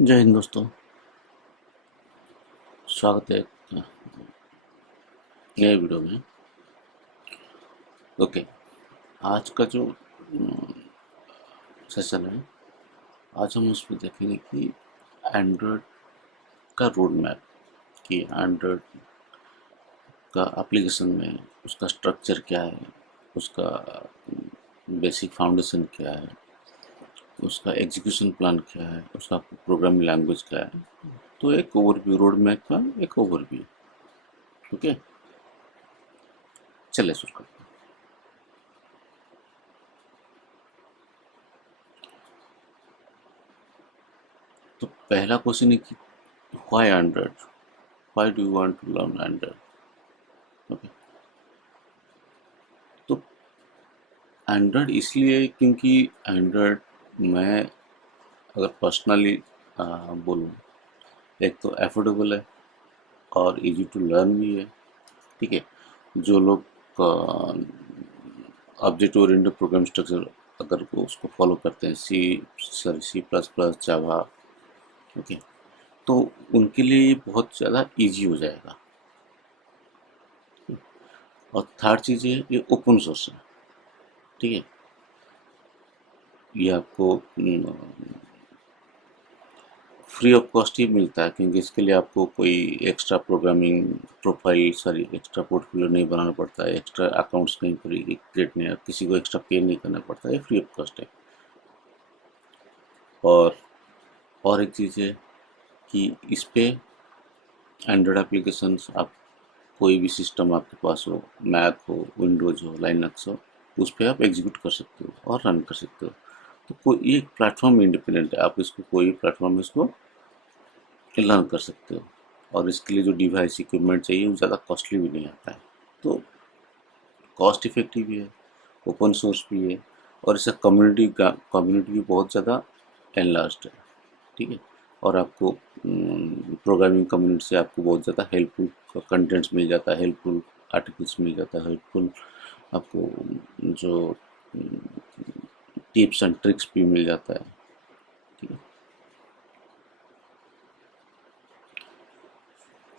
जय हिंद दोस्तों। स्वागत है नए वीडियो में। ओके, आज का जो सेशन है, आज हम उसमें देखेंगे कि एंड्रॉयड का रोड मैप, कि एंड्रॉयड का एप्लीकेशन में उसका स्ट्रक्चर क्या है, उसका बेसिक फाउंडेशन क्या है, उसका एग्जीक्यूशन प्लान क्या है, उसका प्रोग्रामिंग लैंग्वेज क्या है। तो एक ओवरव्यू, रोड मैप का एक ओवरव्यू। ओके, चलिए शुरू करते हैं। तो पहला क्वेश्चन है कि why Android, why do you want to learn Android. Okay, तो एंड्रॉयड इसलिए क्योंकि एंड्रॉयड मैं अगर पर्सनली बोलूँ, एक तो एफोर्डेबल है और इजी टू लर्न भी है। ठीक है, जो लोग ऑब्जेक्ट ओरिएंटेड प्रोग्राम स्ट्रक्चर अगर वो उसको फॉलो करते हैं, C plus plus Java, okay, तो उनके लिए ये बहुत ज़्यादा इजी हो जाएगा। और थर्ड चीज़ है, ये ओपन सोर्स है। ठीक है, ये आपको फ्री ऑफ कॉस्ट ही मिलता है, क्योंकि इसके लिए आपको कोई extra programming profile, sorry extra portfolio नहीं बनाना पड़ता है, एक्स्ट्रा अकाउंट्स कहीं पर क्रिएट नहीं, किसी को एक्स्ट्रा पे नहीं करना पड़ता है, फ्री ऑफ कॉस्ट है। और और एक चीज़ है कि इस पे एंड्रॉयड एप्लीकेशंस, आप कोई भी सिस्टम आपके पास हो, मैक हो, विंडोज़ हो, लाइनक्स हो, उस पर आप एग्जीक्यूट कर सकते हो और रन कर सकते हो। तो कोई ये एक प्लेटफॉर्म इंडिपेंडेंट है, आप इसको कोई भी प्लेटफॉर्म में इसको लर्न कर सकते हो। और इसके लिए जो डिवाइस इक्विपमेंट चाहिए वो ज़्यादा कॉस्टली भी नहीं आता है, तो कॉस्ट इफेक्टिव भी है, ओपन सोर्स भी है, और इसका कम्युनिटी भी बहुत ज़्यादा एनलार्ज्ड है। ठीक है, और आपको प्रोग्रामिंग कम्युनिटी से आपको बहुत ज़्यादा हेल्पफुल कंटेंट्स मिल जाता है, हेल्पफुल आर्टिकल्स मिल जाता है, हेल्पफुल आपको जो टिप्स एंड ट्रिक्स भी मिल जाता है। ठीक है,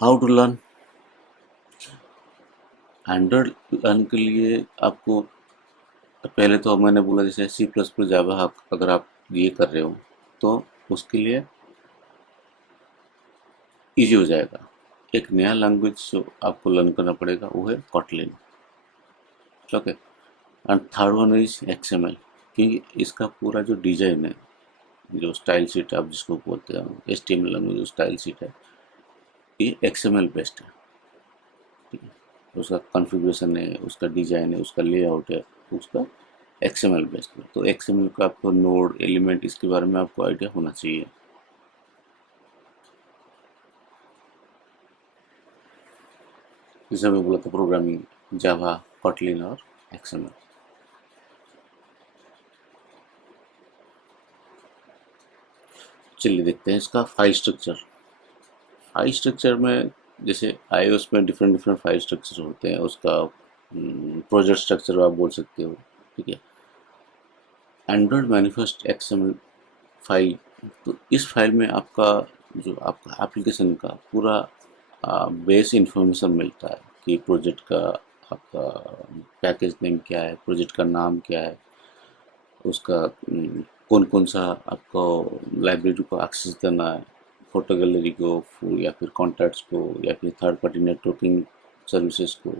how to learn Android. Learn के लिए आपको पहले तो मैंने बोला, जैसे सी प्लस प्लस जावा अगर आप ये कर रहे हो तो उसके लिए इजी हो जाएगा। एक नया लैंग्वेज जो आपको लर्न करना पड़ेगा वो है Kotlin. Okay, and third one is XML, क्योंकि इसका पूरा जो डिजाइन है, जो स्टाइल शीट आप जिसको बोलते हैं, एचटीएमएल लैंग्वेज जो स्टाइल शीट है, ये एक्सएमएल बेस्ड है। ठीक है, उसका कॉन्फ़िगरेशन है, उसका डिजाइन है, उसका लेआउट है, उसका एक्सएमएल बेस्ड है। तो एक्सएमएल का आपको नोड एलिमेंट इसके बारे में आपको आइडिया होना चाहिए। जैसे मैं बोला था, प्रोग्रामिंग जावा, कॉटलिन और एक्सएमएल। चलिए देखते हैं इसका फाइल स्ट्रक्चर। फाइल स्ट्रक्चर में जैसे iOS में डिफरेंट डिफरेंट फाइल स्ट्रक्चर होते हैं, उसका प्रोजेक्ट स्ट्रक्चर आप बोल सकते हो। ठीक है, एंड्रॉयड मैनिफेस्ट एक्सएमएल फाइल, तो इस फाइल में आपका जो आपका एप्लीकेशन का पूरा बेस इंफॉर्मेशन मिलता है कि प्रोजेक्ट का आपका पैकेज नेम क्या है, प्रोजेक्ट का नाम क्या है, उसका कौन कौन सा आपको लाइब्रेरी को एक्सेस देना है, फोटो गैलरी को, या फिर कॉन्टैक्ट्स को, या फिर थर्ड पार्टी नेटवर्किंग सर्विसेज को।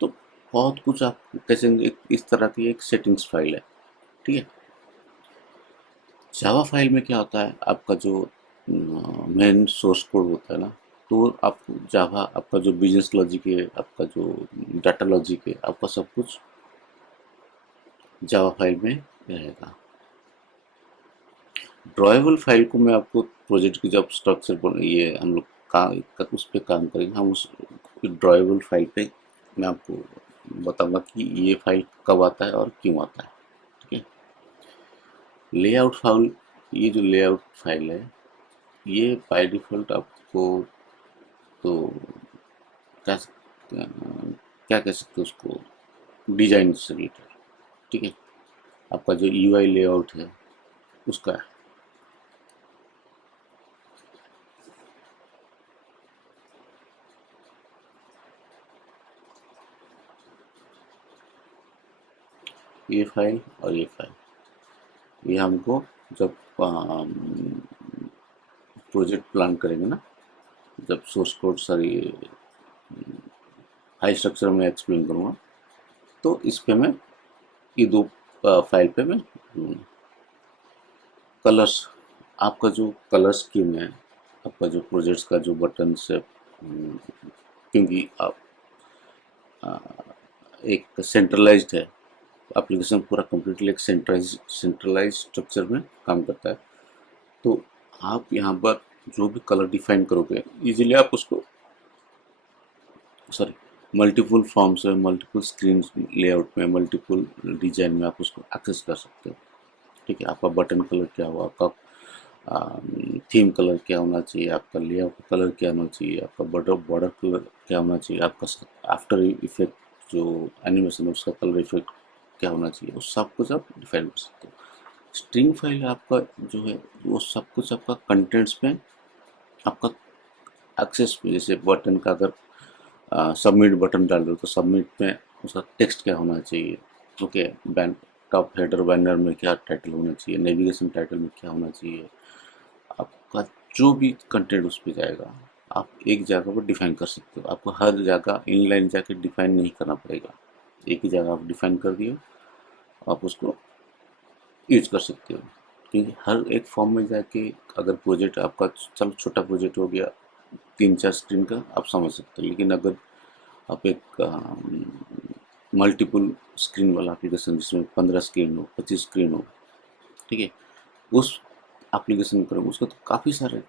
तो बहुत कुछ आप कैसे, इस तरह की एक सेटिंग्स फाइल है। ठीक है, जावा फाइल में क्या होता है, आपका जो मेन सोर्स कोड होता है ना, तो आपको जावा, आपका जो बिजनेस लॉजिक है, आपका जो डाटा लॉजिक है, आपका सब कुछ जावा फाइल में रहेगा। ड्रॉएबल फाइल को मैं आपको प्रोजेक्ट की जब स्ट्रक्चर बन, ये हम लोग उस पर काम करेंगे, हम उस ड्रॉएबल फाइल पे मैं आपको बताऊंगा कि ये फाइल कब आता है और क्यों आता है। ठीक है, लेआउट फाइल, ये जो लेआउट फाइल है, ये बाय डिफ़ॉल्ट आपको, तो क्या क्या कह सकते हो उसको, डिजाइन से रिलेटेड। ठीक है, आपका जो यूआई लेआउट है उसका है। ये फाइल और ये फाइल, ये हमको जब प्रोजेक्ट प्लान करेंगे ना, जब सोर्स कोड सारी हाई स्ट्रक्चर में एक्सप्लेन करूँगा, तो इस पे मैं ये दो फाइल पे मैं कलर्स, आपका जो कलर स्कीम है, आपका जो प्रोजेक्ट्स का जो बटन है, क्योंकि आप एक सेंट्रलाइज्ड है, एप्लीकेशन पूरा कम्प्लीटली एक सेंट्रलाइज स्ट्रक्चर में काम करता है, तो आप यहाँ पर जो भी कलर डिफाइन करोगे इजीली आप उसको, सॉरी, मल्टीपल फॉर्म्स में, मल्टीपल स्क्रीन लेआउट में, मल्टीपल डिजाइन में आप उसको एक्सेस कर सकते हो। ठीक है, आपका बटन कलर क्या हो, आपका थीम कलर क्या होना चाहिए, आपका लेआउट कलर क्या होना चाहिए, आपका बॉर्डर कलर क्या होना चाहिए, आपका आफ्टर इफेक्ट जो एनिमेशन है उसका कलर इफेक्ट क्या होना चाहिए, उस सब कुछ आप डिफाइन कर सकते हो। स्ट्रिंग फाइल आपका जो है वो सब कुछ आपका कंटेंट्स में, आपका एक्सेस में, जैसे बटन का अगर सबमिट बटन डाल दो तो सबमिट में उसका टेक्स्ट क्या होना चाहिए, okay, ban top header banner में क्या टाइटल होना चाहिए, नेविगेशन टाइटल में क्या होना चाहिए, आपका जो भी कंटेंट उस पर जाएगा आप एक जगह पर डिफाइन कर सकते हो। आपको हर जगह इनलाइन जाके डिफाइन नहीं करना पड़ेगा, एक ही जगह आप डिफाइन कर दिए, आप उसको यूज कर सकते हो। क्योंकि हर एक फॉर्म में जाके अगर प्रोजेक्ट आपका, चलो छोटा प्रोजेक्ट हो गया 3-4 स्क्रीन का, आप समझ सकते हो, लेकिन अगर आप एक मल्टीपल स्क्रीन वाला एप्लीकेशन जिसमें 15 स्क्रीन हो, 25 स्क्रीन हो, ठीक है, उस एप्लीकेशन करोगे उसका तो काफ़ी सारे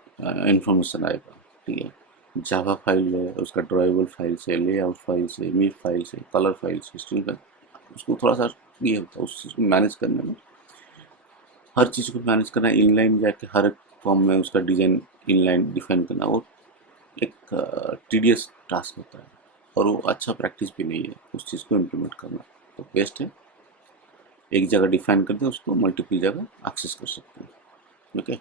इंफॉर्मेशन आएगा। ठीक है, जावा फाइल है, उसका ड्राइवेबल फाइल से, लेआउट फाइल से, मीफ फाइल से, कलर फाइल से, स्ट्रिंग का, उसको थोड़ा सा ये होता है उस चीज़ को मैनेज करने में, हर चीज़ को मैनेज करना, इनलाइन जाके हर एक फॉर्म में उसका डिजाइन इनलाइन डिफाइन करना, वो एक टीडियस टास्क होता है और वो अच्छा प्रैक्टिस भी नहीं है उस चीज़ को इम्प्लीमेंट करना। तो बेस्ट है एक जगह डिफाइन कर दे, उसको मल्टीपल जगह एक्सेस कर सकते हैं। ओके,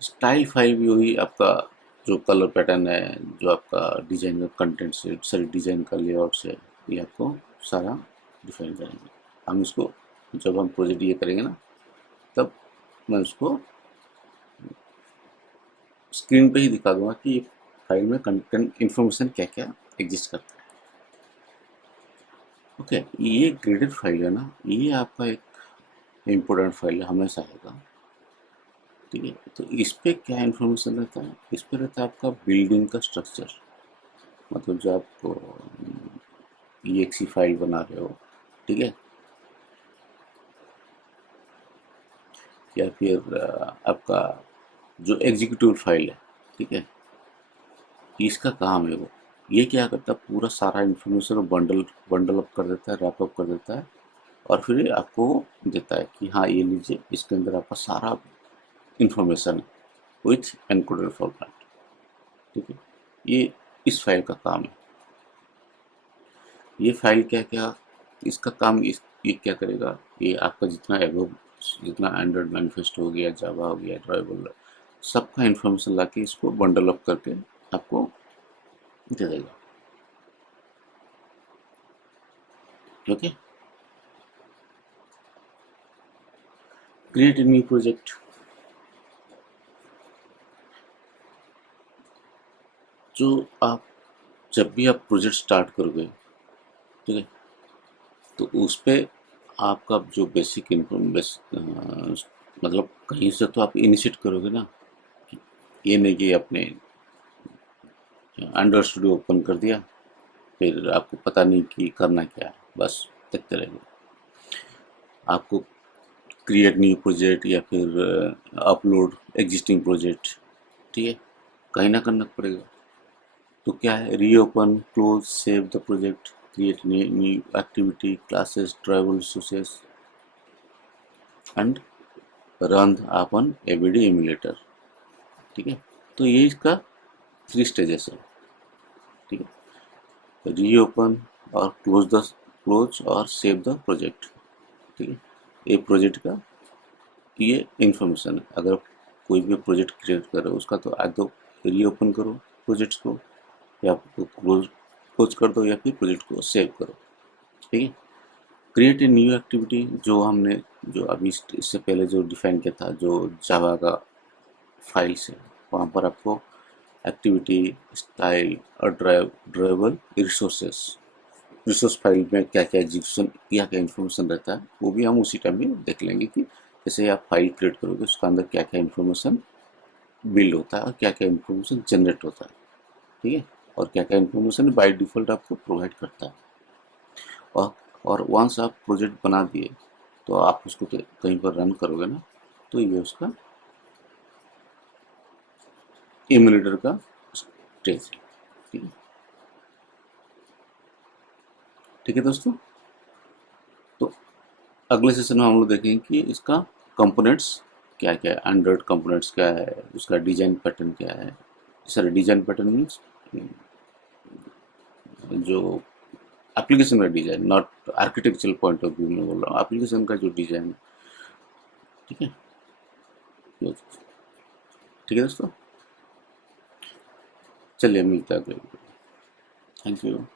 स्टाइल फाइल भी वही आपका जो कलर पैटर्न है, जो आपका डिजाइन का कंटेंट से, सारी डिजाइन का लेआउट से, ये आपको सारा डिफाइन करेंगे। हम इसको जब हम प्रोजेक्ट ये करेंगे ना, तब मैं उसको स्क्रीन पे ही दिखा दूंगा कि फाइल में कंटेंट इंफॉर्मेशन क्या क्या एग्जिस्ट करता है। ओके, ये ग्रेडेड फाइल है ना, ये आपका एक इम्पोर्टेंट फाइल है, हमेशा आएगा। ठीक है, तो इस पे क्या इन्फॉर्मेशन रहता है, इस पे रहता है आपका बिल्डिंग का स्ट्रक्चर, मतलब जो आप EXE फाइल बना रहे हो, ठीक है, या फिर आपका जो एग्जीक्यूटिव फाइल है, ठीक है, इसका काम है वो, ये क्या करता है, पूरा सारा इन्फॉर्मेशन बंडल बंडल अप कर देता है, रैप अप कर देता है, और फिर ये आपको देता है कि हाँ ये लीजिए, इसके अंदर आपका सारा इन्फॉर्मेशन विथ एनकोडेड फॉर्मेट। ठीक है, ये इस फाइल का काम है। ये फाइल क्या क्या, इसका काम, ये क्या करेगा, ये आपका जितना एवो, जितना एंड्रॉइड मैनिफेस्ट हो गया, जावा हो गया, ड्राइवर, सबका इन्फॉर्मेशन लाके इसको बंडल अप करके आपको दे देगा। Okay, create a new project. जो आप, जब भी आप प्रोजेक्ट स्टार्ट करोगे, ठीक है, तो उस पे आपका जो बेसिक इन्फॉर्मेशन, मतलब कहीं से तो आप इनिशिएट करोगे ना, ये नहीं कि अपने एंड्रॉइड स्टूडियो ओपन कर दिया, फिर आपको पता नहीं कि करना क्या है, बस देखते रहेंगे। आपको क्रिएट न्यू प्रोजेक्ट या फिर अपलोड एग्जिस्टिंग प्रोजेक्ट, ठीक है, कहीं ना करना पड़ेगा। तो क्या है, reopen, close, save the project, create new activity, classes, travel resources and run upon ABD emulator. ठीक है, तो ये इसका 3 स्टेजेस है। ठीक है, रीओपन और क्लोज और सेव द प्रोजेक्ट। ठीक है, ये प्रोजेक्ट का ये इंफॉर्मेशन है। अगर कोई भी प्रोजेक्ट क्रिएट करो उसका तो आज तो रीओपन करो प्रोजेक्ट्स को, या क्लोज पोस्ट कर दो या फिर प्रोजेक्ट को सेव करो। ठीक है। क्रिएट ए न्यू एक्टिविटी, जो अभी इससे पहले जो डिफाइन किया था, जो जावा का फाइल से, वहाँ पर आपको एक्टिविटी, स्टाइल और ड्राइवेबल रिसोर्स फाइल में क्या क्या एग्जीक्यूशन, क्या क्या इन्फॉर्मेशन रहता है, वो भी हम उसी टाइम में देख लेंगे कि जैसे आप फाइल क्रिएट करोगे उसका अंदर क्या क्या इन्फॉर्मेशन बिल्ड होता है और क्या क्या इन्फॉर्मेशन जनरेट होता है। ठीक है। और क्या क्या इन्फॉर्मेशन बाय डिफ़ॉल्ट आपको प्रोवाइड करता है। और और वंस आप प्रोजेक्ट बना दिए तो आप उसको कहीं पर रन करोगे ना, तो ये उसका इम्यूलेटर का स्टेज है। ठीक है। ठीक है दोस्तों, तो अगले सेशन में हम लोग देखेंगे कि इसका कंपोनेंट्स क्या क्या है, एंड्रॉइड कंपोनेंट्स क्या है, उसका डिजाइन पैटर्न क्या है। सॉरी, डिजाइन पैटर्न मीन्स जो एप्लीकेशन का design, not architectural point of view में बोल रहा हूँ, एप्लीकेशन का जो डिजाइन है। ठीक है। ठीक है दोस्तों, चलिए मिलते हैं अगले वीडियो। Thank you.